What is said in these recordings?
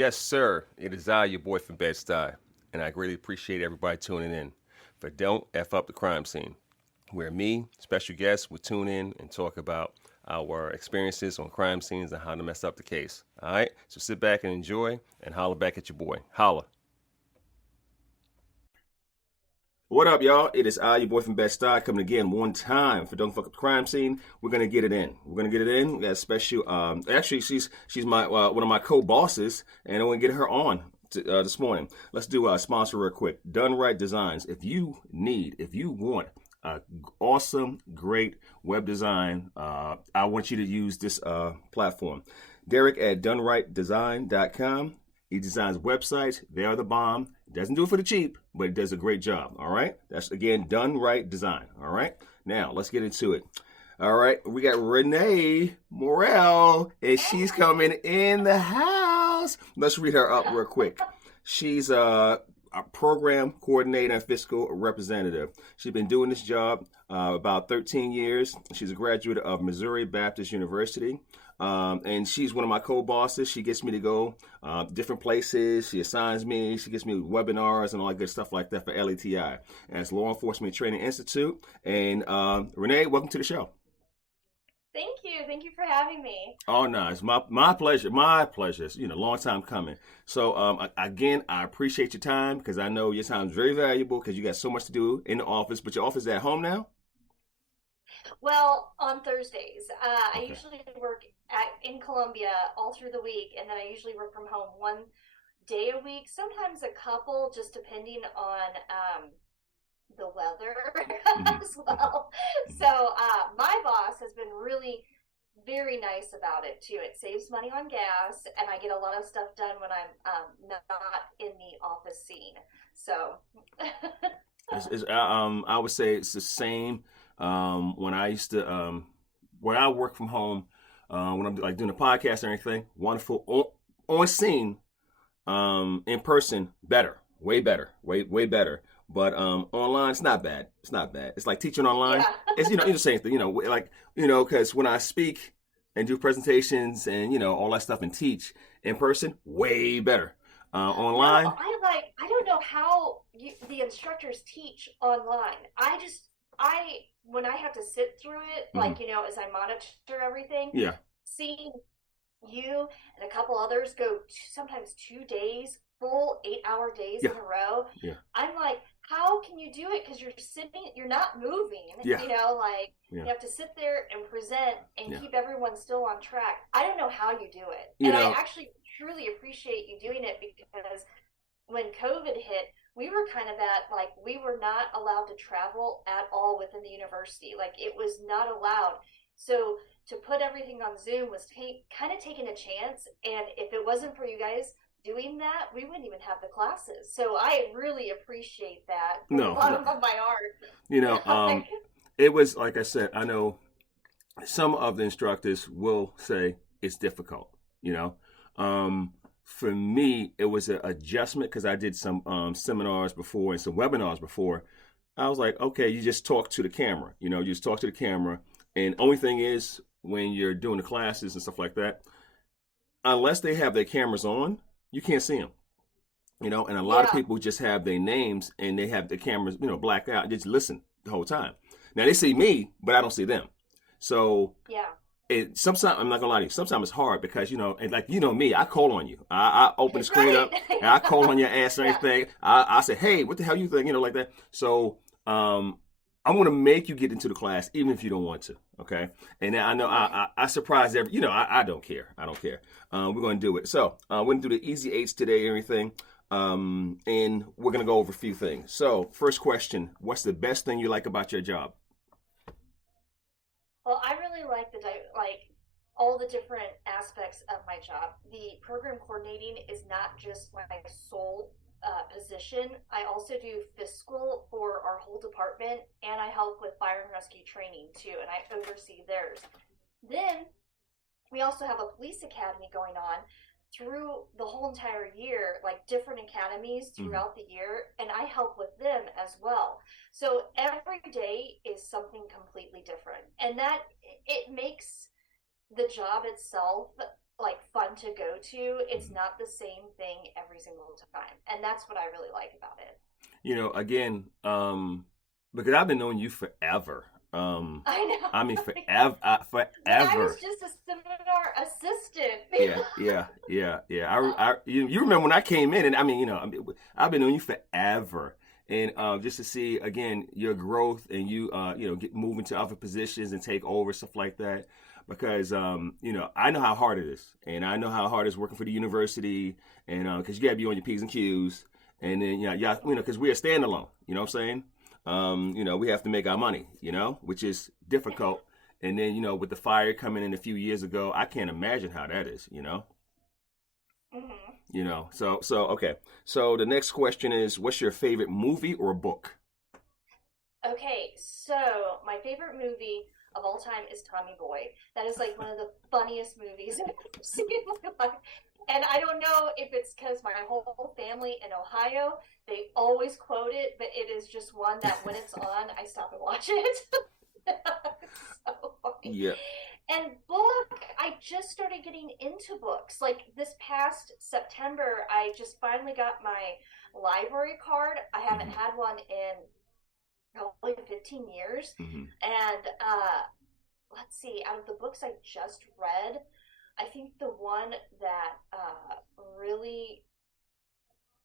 Yes, sir. It is I, your boy from Bed-Stuy, and I greatly appreciate everybody tuning in for Don't F Up the Crime Scene, where me, special guests, will tune in and talk about our experiences on crime scenes and how to mess up the case. All right? So sit back and enjoy and holler back at your boy. Holla. What up, y'all? It is I, your boy from Bed-Stuy, coming again one time for Don't Fuck Up the Crime Scene. We're gonna get it in. We got a special. Actually, she's my one of my co-bosses, and I'm gonna get her on this morning. Let's do a sponsor real quick. Done Right Designs. If you want awesome, great web design, I want you to use this platform. Derek at donerightdesign.com. He designs websites. They are the bomb. Doesn't do it for the cheap, but it does a great job. All right. That's, again, Done Right Design. All right. Now, let's get into it. All right. We got Renee Morrill, and she's coming in the house. Let's read her up real quick. She's a program coordinator and fiscal representative. She's been doing this job about 13 years. She's a graduate of Missouri Baptist University. And she's one of my co-bosses. She gets me to go different places. She assigns me. She gets me webinars and all that good stuff like that for LETI. And it's Law Enforcement Training Institute. And Renee, welcome to the show. Thank you. Thank you for having me. Oh, no, it's my pleasure. My pleasure. It's, long time coming. So, again, I appreciate your time because I know your time is very valuable because you got so much to do in the office. But your office is at home now? Well, on Thursdays. Okay. I usually work in Columbia all through the week, and then I usually work from home one day a week, sometimes a couple, just depending on the weather as well. So my boss has been really very nice about it too. It saves money on gas, and I get a lot of stuff done when I'm not in the office scene. So I would say it's the same. When I used to, when I work from home, when I'm like doing a podcast or anything, wonderful on scene, in person, better, way better, way better. But online, it's not bad. It's not bad. It's like teaching online. yeah. It's it's the same thing. Because when I speak and do presentations and all that stuff and teach in person, way better. Online, No, I don't know how the instructors teach online. When I have to sit through it, as I monitor everything, yeah, seeing you and a couple others go sometimes 2 days, full 8-hour days yeah, in a row, yeah, I'm like, how can you do it? Because you're sitting, you're not moving, yeah, you yeah, have to sit there and present and yeah. keep everyone still on track. I don't know how you do it. You And I know, actually truly appreciate you doing it because when COVID hit, we were kind of we were not allowed to travel at all within the university. Like, it was not allowed. So to put everything on Zoom was kind of taking a chance. And if it wasn't for you guys doing that, we wouldn't even have the classes. So I really appreciate that from the no, bottom of my heart. it was like I said. I know some of the instructors will say it's difficult. For me, it was an adjustment because I did some seminars before and some webinars before. I was like, okay, you just talk to the camera. You just talk to the camera. And only thing is, when you're doing the classes and stuff like that, unless they have their cameras on, you can't see them. And a lot of Yeah. people just have their names and they have the cameras, blacked out. Just listen the whole time. Now they see me, but I don't see them. So Yeah. sometimes, I'm not gonna lie to you, sometimes it's hard because and like me, I call on you. I open the screen up Right. and I call on your ass or Yeah. anything. I say, hey, what the hell you think? Like that. So I'm gonna make you get into the class even if you don't want to. Okay. And I know I surprise I don't care. I don't care. We're gonna do it. So we're gonna do the easy eights today and everything. And we're gonna go over a few things. So first question, what's the best thing you like about your job? Well, I really like all the different aspects of my job. The program coordinating is not just my sole position. I also do fiscal for our whole department, and I help with fire and rescue training too, and I oversee theirs. Then we also have a police academy going on through the whole entire year, like different academies throughout the year, and I help with them as well. So every day is something completely different, and that it makes the job itself fun fun to go to, it's not the same thing every single time. And that's what I really like about it. You know, again, because I've been knowing you forever. I know. I mean, forever, But I forever. was just a seminar assistant. Yeah. You remember when I came in, and I mean, you know, I've been knowing you forever, and just to see again your growth and you, you know, get moving to other positions and take over stuff like that. Because you know, I know how hard it is, and I know how hard it is working for the university, and because you got to be on your P's and Q's, and then you know, because we're a standalone. You know what I'm saying? You know, we have to make our money, you know, which is difficult. And then, you know, with the fire coming in a few years ago, I can't imagine how that is, you know. Mm-hmm. You know, so okay. So the next question is, what's your favorite movie or book? Okay, so my favorite movie of all time is Tommy Boy. That is like one of the funniest movies I've ever seen in my life. And I don't know if it's because my whole family in Ohio, they always quote it, but it is just one that when it's on, I stop and watch it. It's so funny. Yeah. And book, I just started getting into books. Like this past September, I just finally got my library card. I haven't had one in probably 15 years. Mm-hmm. And let's see, out of the books I just read, I think the one that really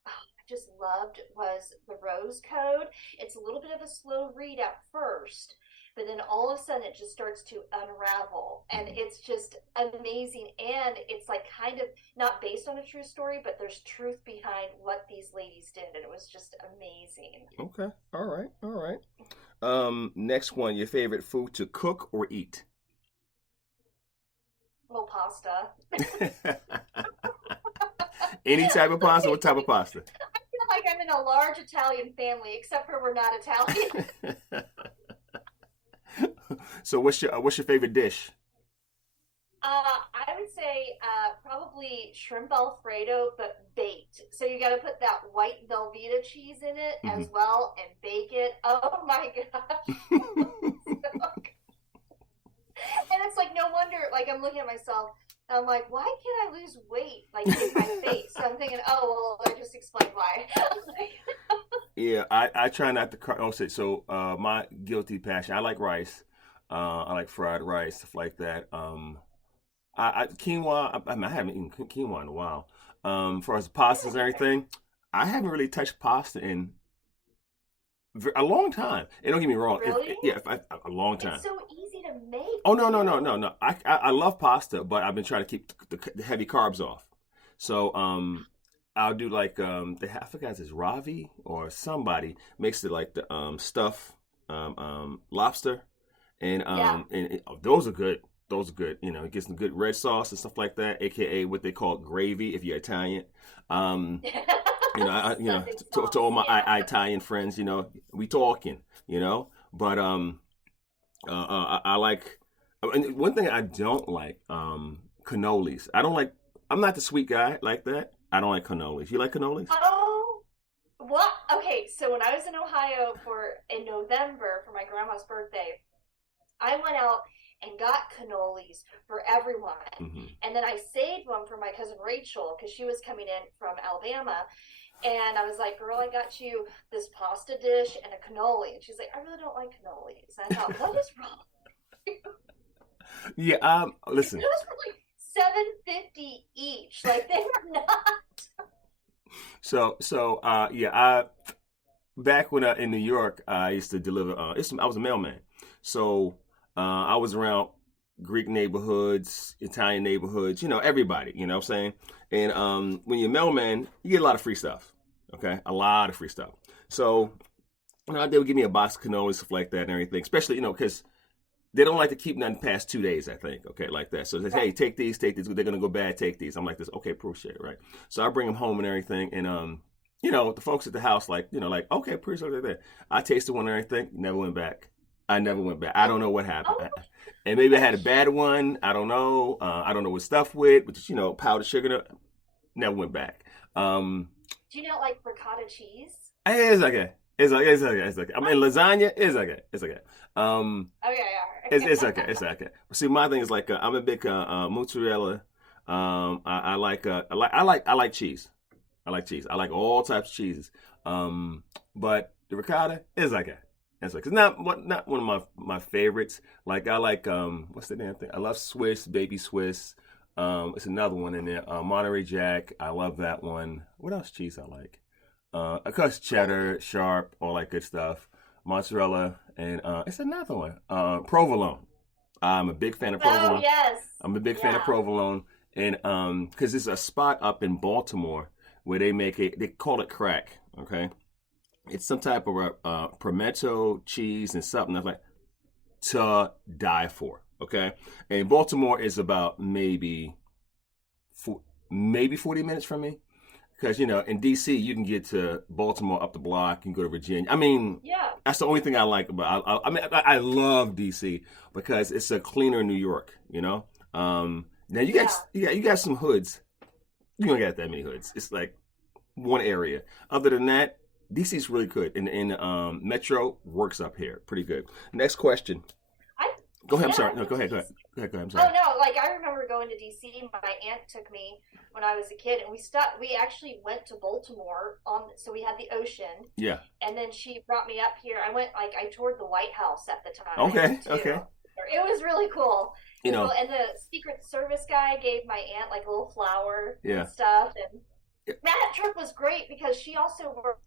I just loved was The Rose Code. It's a little bit of a slow read at first, but then all of a sudden it just starts to unravel, and it's just amazing. And it's like kind of not based on a true story, but there's truth behind what these ladies did, and it was just amazing. Okay. All right. Next one, your favorite food to cook or eat? Well, pasta. Any type of pasta? What type of pasta? I feel like I'm in a large Italian family, except for we're not Italian. So what's your favorite dish? I would say probably shrimp Alfredo, but baked. So you got to put that white Velveeta cheese in it as well and bake it. Oh my gosh. And it's like, no wonder, like I'm looking at myself, and I'm like, why can't I lose weight like in my face? So I'm thinking, oh, well, I just explained why. Yeah, I try not to. So my guilty passion. I like rice. I like fried rice, stuff like that. Quinoa. I haven't eaten quinoa in a while. As far as pastas and everything, I haven't really touched pasta in a long time. And don't get me wrong. Really? A long time. It's so easy to make. Oh no. I love pasta, but I've been trying to keep the heavy carbs off. So I'll do like I forgot if it's Ravi or somebody makes it like the stuff lobster, and those are good. Those are good. You know, it gets some good red sauce and stuff like that, aka what they call gravy if you're Italian. You know, to all my Italian friends, you know, we talking, you know, but I like. And one thing I don't like cannolis. I don't like. I'm not the sweet guy like that. I don't like cannolis. You like cannolis? Oh, what? Okay, so when I was in Ohio in November for my grandma's birthday, I went out and got cannolis for everyone. Mm-hmm. And then I saved one for my cousin Rachel because she was coming in from Alabama. And I was like, girl, I got you this pasta dish and a cannoli. And she's like, I really don't like cannolis. And I thought, what is wrong with you? Yeah, listen. Those were like $7.50 each. Like they were not. I back when in New York, I used to deliver. I was a mailman, so I was around Greek neighborhoods, Italian neighborhoods. You know, everybody. You know what I'm saying? And when you're a mailman, you get a lot of free stuff. Okay, a lot of free stuff. So they would give me a box of cannolis, stuff like that, and everything. Especially, you know, because they don't like to keep nothing past 2 days, I think. Okay, like that. So they say, hey, take these. They're gonna go bad. Take these. I'm like this. Okay, appreciate it, right? So I bring them home and everything, and you know, the folks at the house, like, you know, like, okay, appreciate it. There. I tasted one and everything. Never went back. I never went back. I don't know what happened. Oh. And maybe I had a bad one. I don't know. I don't know what stuff with, but you know, powdered sugar. Never went back. Do you not like ricotta cheese? It's okay. It's okay. I mean, lasagna is okay. It's okay. Okay, all right. It's okay. But see, my thing is like I'm a big mozzarella, I like cheese. I like cheese. I like all types of cheeses. But the ricotta is like a it's not one of my favorites. Like I like what's the damn thing? I love Swiss, baby Swiss. It's another one in there. Monterey Jack. I love that one. What else cheese I like? Of course, cheddar, sharp, all that good stuff. Mozzarella, and it's another one. Provolone. I'm a big fan of Oh provolone. yes, I'm a big fan of yeah. provolone, and because there's a spot up in Baltimore where they make it. They call it crack. Okay, it's some type of pimento cheese and something that's like to die for. Okay, and Baltimore is about maybe 40 minutes from me. Because in DC you can get to Baltimore up the block. You can go to Virginia. I mean, Yeah. that's the only thing I like about. I love DC because it's a cleaner New York. Now Yeah. you got some hoods. You don't got that many hoods. It's like one area. Other than that, DC's really good. And Metro works up here pretty good. Next question. I Go ahead. I'm yeah, sorry. I No, went go to ahead. Go ahead. DC. Go ahead. Go ahead. I'm Oh sorry. no, like I remember going to DC. My aunt took me when I was a kid, and we actually went to Baltimore so we had the ocean, Yeah. and then she brought me up here. I toured the White House at the time Okay. too. Okay. It was really cool. You know. And the Secret Service guy gave my aunt like a little flower Yeah. and stuff, and that trip was great because she also worked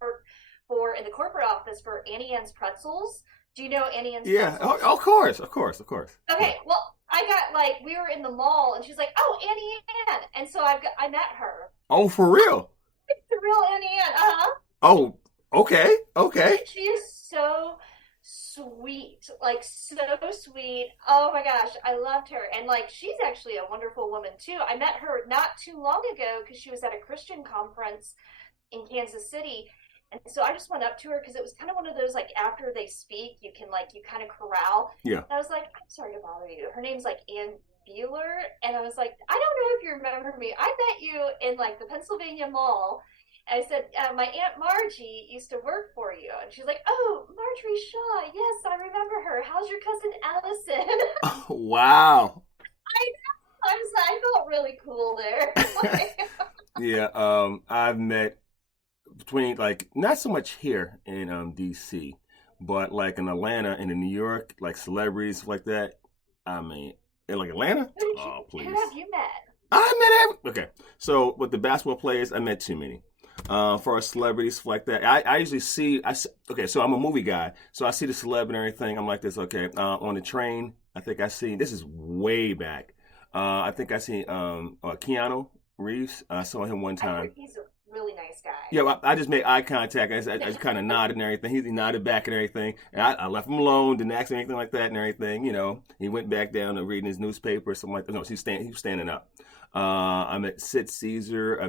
for in the corporate office for Annie Ann's Pretzels. Do you know Annie Ann's Yeah. Pretzels? Of course. Of course. Of course. Yeah. Okay, well, I got like we were in the mall and she's like, "Oh, Annie Ann," and so I met her. Oh, for real? The real Annie Ann, uh-huh. Oh, okay. Okay. She is so sweet, like so sweet. Oh my gosh, I loved her, and like she's actually a wonderful woman too. I met her not too long ago because she was at a Christian conference in Kansas City. And so I just went up to her because it was kind of one of those like after they speak, you can like you kind of corral. Yeah. And I was like, I'm sorry to bother you. Her name's like Ann Beeler, and I was like, I don't know if you remember me. I met you in like the Pennsylvania Mall. And I said, my Aunt Margie used to work for you, and she's like, oh, Marjorie Shaw. Yes, I remember her. How's your cousin Allison? Wow. I felt really cool there. Yeah. I've met between like not so much here in DC, but like in Atlanta and in New York, like celebrities like that. I mean, in like Atlanta. Oh, Who please. have you met? I met okay. So with the basketball players, I met too many. For our celebrities like that, I usually see. Okay, so I'm a movie guy, so I see the celeb and everything. I'm like this. Okay, on the train, I think I see. This is way back. I think I see Keanu Reeves. I saw him one I've heard time. he's a really nice guy. Yeah, I just made eye contact. I just kind of nodded and everything. He nodded back and everything. And I left him alone, didn't ask him anything like that and everything. He went back down to reading his newspaper or something like that. No, he was standing up. I met Sid Caesar.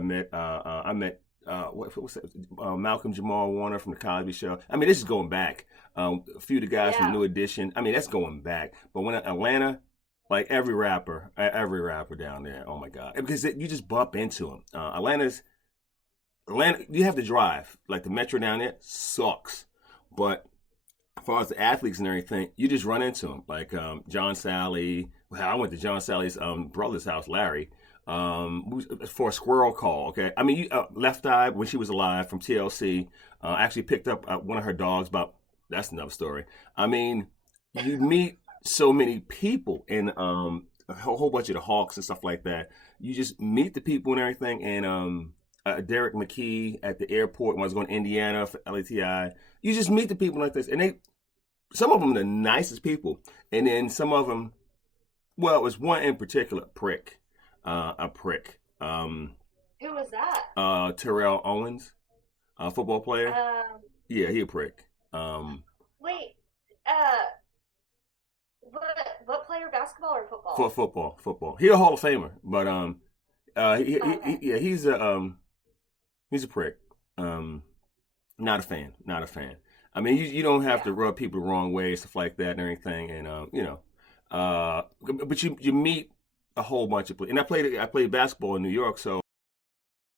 What's that? Malcolm Jamal Warner from the Cosby Show. I mean, this is going back. A few of the guys from Yeah. New Edition. I mean, that's going back. But when Atlanta, like every rapper down there. Oh my God, because you just bump into them. Atlanta, you have to drive. Like the metro down there sucks. But as far as the athletes and everything, you just run into them. Like John Sally. Well, I went to John Sally's brother's house, Larry, for a squirrel call. Okay, I mean, Left Eye when she was alive from TLC, actually picked up one of her dogs. But that's another story. I mean, you meet so many people and a whole bunch of the Hawks and stuff like that. You just meet the people and everything. And Derek McKee at the airport when I was going to Indiana for LETI. You just meet the people like this, and some of them are the nicest people, and then some of them, well, it was one in particular, a prick. Who was that? Terrell Owens, football player. Um, Yeah, he a prick. wait, uh, what player, basketball or For football? football. He a Hall of Famer, but Okay. yeah, he's a prick. Not a fan. Not a fan. I mean, you don't have Yeah. to rub people the wrong way, stuff like that, and everything, and but you meet a whole bunch of people. And I played basketball in New York, so